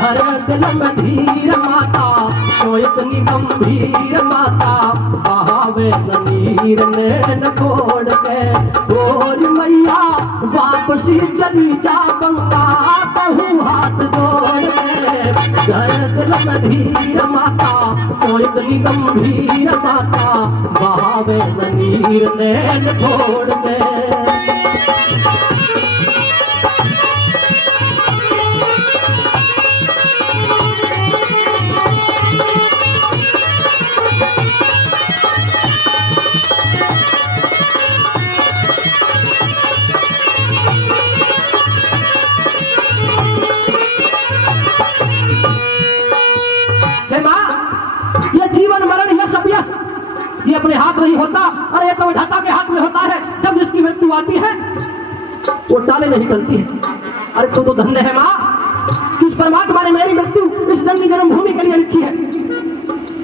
हर दिल में धीर माता तो इतनी गंभीर माता बहावे नीर नैन खोड़ के गोरी मैया वापसी चली जा गंगा कहूँ हाथ जोड़ के हर दिल में धीर माता तो इतनी गंभीर माता बहावे नीर नैन खोड़ के। ये अपने हाथ नहीं होता, अरे तो विधाता के हाथ में होता है। जब जिसकी मृत्यु आती है वो टाले नहीं निकलती है। अरे तो धन्य है माँ कि उस परमात्मा ने मेरी मृत्यु इस जंगी जन्मभूमि के लिए लिखी है,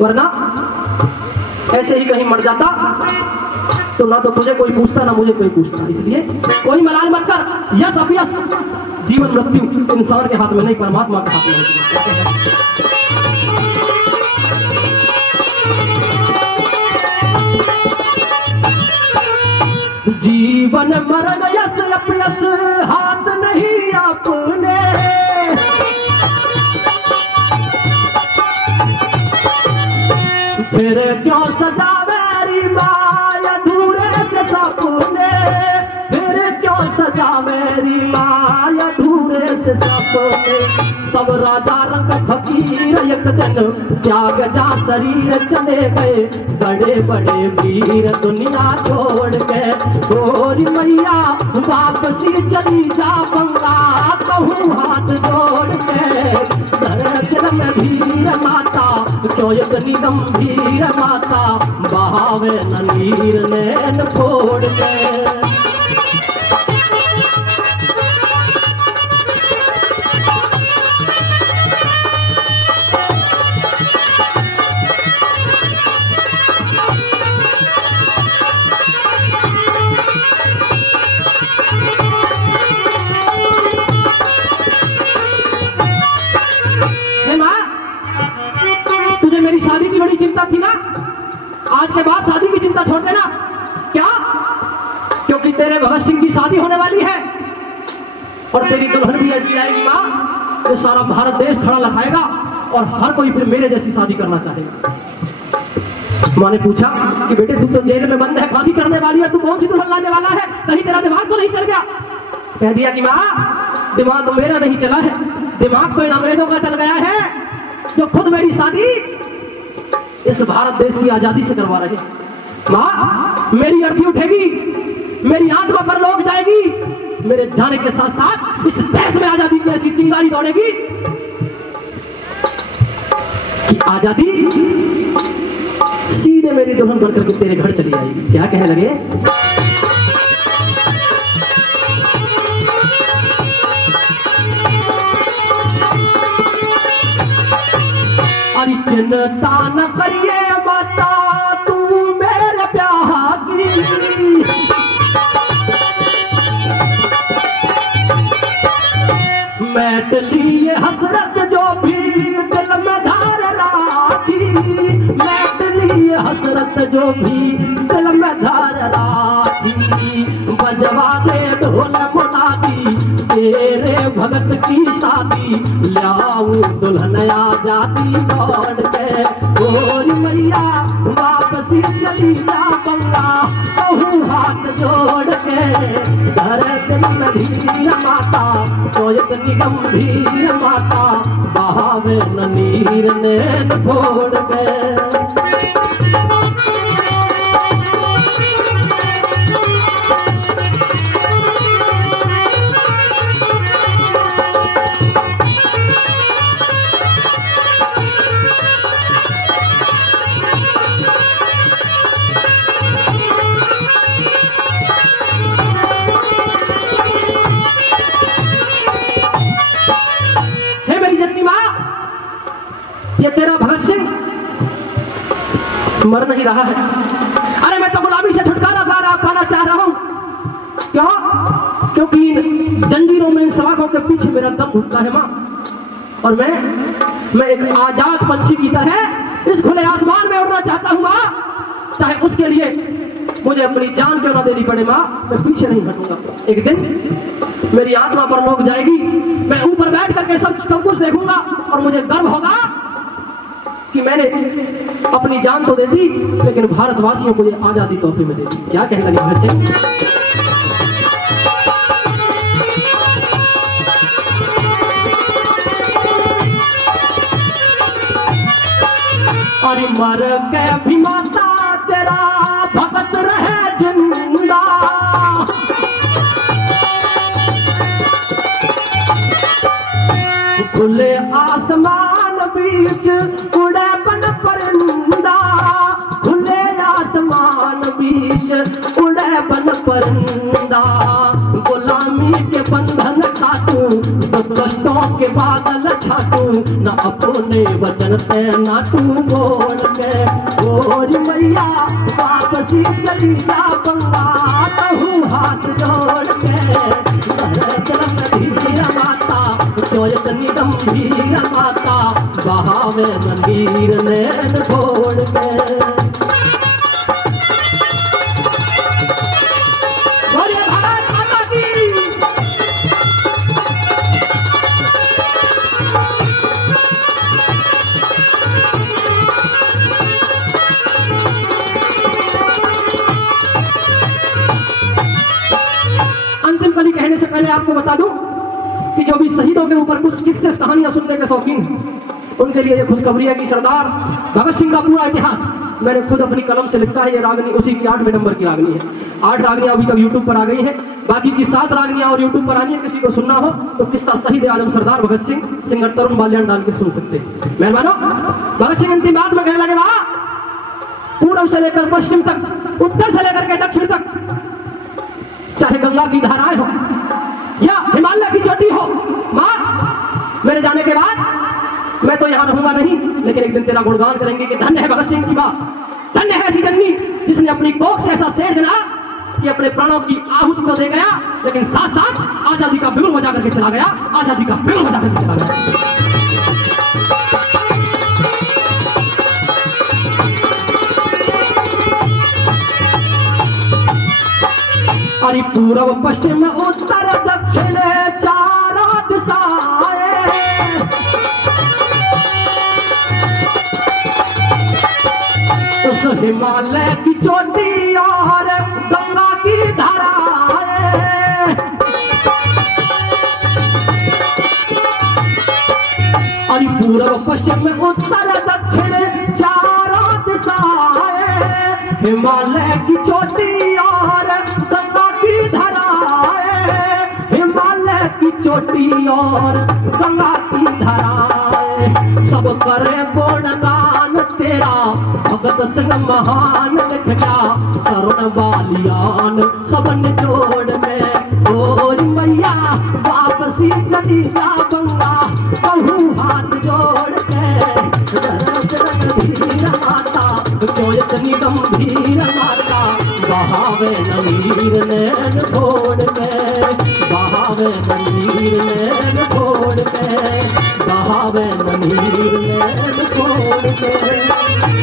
वरना ऐसे ही कहीं मर जाता तो ना तो तुझे कोई पूछता ना मुझे कोई पूछता। इसलिए कोई मलाल मत कर। यश अपयश जीवन मृत्यु इंसान के हाथ में नहीं, परमात्मा के हाथ में है। जीवन मरण यश अपयश हाथ नहीं अपने, फिर क्यों सजावे री माय अधूरे से सपने, फिर क्यों सजावे री माय अधूरे से सपने। सब राजा रंग फकीर एक दिन त्याग जा शरीर चले गए, बड़े बड़े वीर दुनिया छोड़ के गोरी मैया वापसी चली जा गंगा कहूँ हाथ जोड़ के। दिल में धीर माता क्यों इतनी गंभीर माता बहावे नीर नैन खोड़ के। मेरी शादी की बड़ी चिंता थी ना, आज के बाद शादी की चिंता छोड़ देना। क्या? क्योंकि तेरे भगत सिंह की शादी होने वाली है और तेरी दुल्हन भी ऐसी आएगी माँ, ये सारा भारत देश खड़ा लखाएगा और हर कोई फिर मेरे जैसी शादी करना चाहेगा। माँ ने पूछा कि बेटे तू तो जेल में बंद है, फांसी चढ़ने वाली है, तू कौन सी दुल्हन लाने वाला है, कहीं तेरा दिमाग तो नहीं चल गया? कह दिया कि माँ दिमाग मेरा नहीं चला है, दिमाग तो इन अंग्रेजों का चल गया है जो खुद मेरी शादी इस भारत देश की आजादी से करवा रहे। माँ मेरी अर्थी उठेगी, मेरी आत्मा परलोक जाएगी, मेरे जाने के साथ साथ इस देश में आजादी की ऐसी चिंगारी दौड़ेगी कि आजादी सीधे मेरी दुल्हन बनकर के तेरे घर चली आएगी। क्या कहने लगे? अरे चिंता न करिए माता तू मेरे प्यार की, मैट लिए हसरत जो भी दिल में धार राखी, मैट लिए हसरत जो भी दिल में धार राखी। बजवा दे ढोल मुनादी तेरे भगत की शादी, लाऊं दुल्हन आजादी दौड़ के गोरी मैया वापसी चली जा गंगा कहूँ हाथ जोड़ के। दिल में धीर माता तो इतनी गंभीर माता बहावे नीर नैन खोड़ के। ये तेरा भगत सिंह मर नहीं रहा है। अरे मैं तो गुलामी से छुटकारा पाना चाह रहा हूं। क्यों? क्योंकि इन जंजीरों में, इन सलाखों के पीछे मेरा दम घुटता है माँ। और मैं एक आजाद पंछी की तरह इस खुले आसमान में उड़ना चाहता हूँ माँ। चाहे उसके लिए मुझे अपनी जान क्यों ना देनी पड़े माँ, मैं पीछे नहीं हटूंगा। एक दिन मेरी आत्मा परलोक जाएगी, मैं ऊपर बैठ करके सब कुछ देखूंगा और मुझे गर्व होगा कि मैंने अपनी जान तो दे दी, लेकिन भारतवासियों को ये आजादी तोहफे में दे दी। क्या कहने लगे भगत सिंह? अरे मर के भी माता तेरा भगत रहे जिंदा, खुले आसमान बीच उड़े बन परिंदा, खुले आसमान बीच उड़े बन परिंदा। गुलामी के बंधन काटूं तो कष्टों के बादल छाटूं, न अपने वचन पे नाटूं बोल के। गोरी मैया वापसी चली जा गंगा, कहूँ हाथ जोड़ के। धीर माता चोयतनी गंभीर माता, बहावे मंदिर नैन छोड़ के। अंतिम कली कहने से पहले आपको बता दूं कि जो भी शहीदों के ऊपर कुछ किस्से कहानियां सुनने के शौकीन हैं, उनके लिए ये खुशखबरी है कि सरदार भगत सिंह का पूरा इतिहास मैंने खुद अपनी कलम से लिखा है। ये रागनी उसी की 8वें नंबर की रागनी है। 8 रागनियां अभी तक यूट्यूब पर आ गई हैं, बाकी की 7 रागनियां और यूट्यूब पर आनी है। किसी को सुनना हो तो किस्सा शहीद आजम सरदार भगत सिंह सिंगर तरुण बालियान डाल के सुन सकते हैं। मेहरबानो, भगत सिंह अंतिम बात में कहने लगे, वहां पूर्व से लेकर पश्चिम तक, उत्तर से लेकर के दक्षिण तक, चाहे गंगा की धाराएं हो या हिमालय की चोटी हो, मां मेरे जाने के बाद मैं तो यहां रहूंगा नहीं, लेकिन एक दिन तेरा गुणगान करेंगे कि धन्य है भगत सिंह की मां, धन्य है ऐसी जननी जिसने अपनी कोख से ऐसा शेर जना कि अपने प्राणों की आहुति तो दे गया, लेकिन साथ साथ आजादी का बिगुल बजा करके चला गया, आजादी का बिगुल बजा करके चला गया। अरे पूर्व पश्चिम उत्तर दक्षिण चारों दिशाएं, उस हिमालय की चोटी और गंगा की धाराएं, अरे पूर्व पश्चिम उत्तर दक्षिण चारों दिशाएं, हिमालय की चोटी और गंगा की धाराएं, हिमालय की चोटी और गंगा की धाराएं, सब करे गुणगान तेरा भगत सिंह महान लिख गया तरुण बालियान सब निचोड़ में। और मैया वापसी चली जा गंगा, कहूँ हाथ जोड़ के। धीर माता चोयतनी गंभीर माता, बहावे नमीर नैन छोड़ के, बहावे नमीर नैन छोड़ के, बहावे नमीर नैन छोड़ के।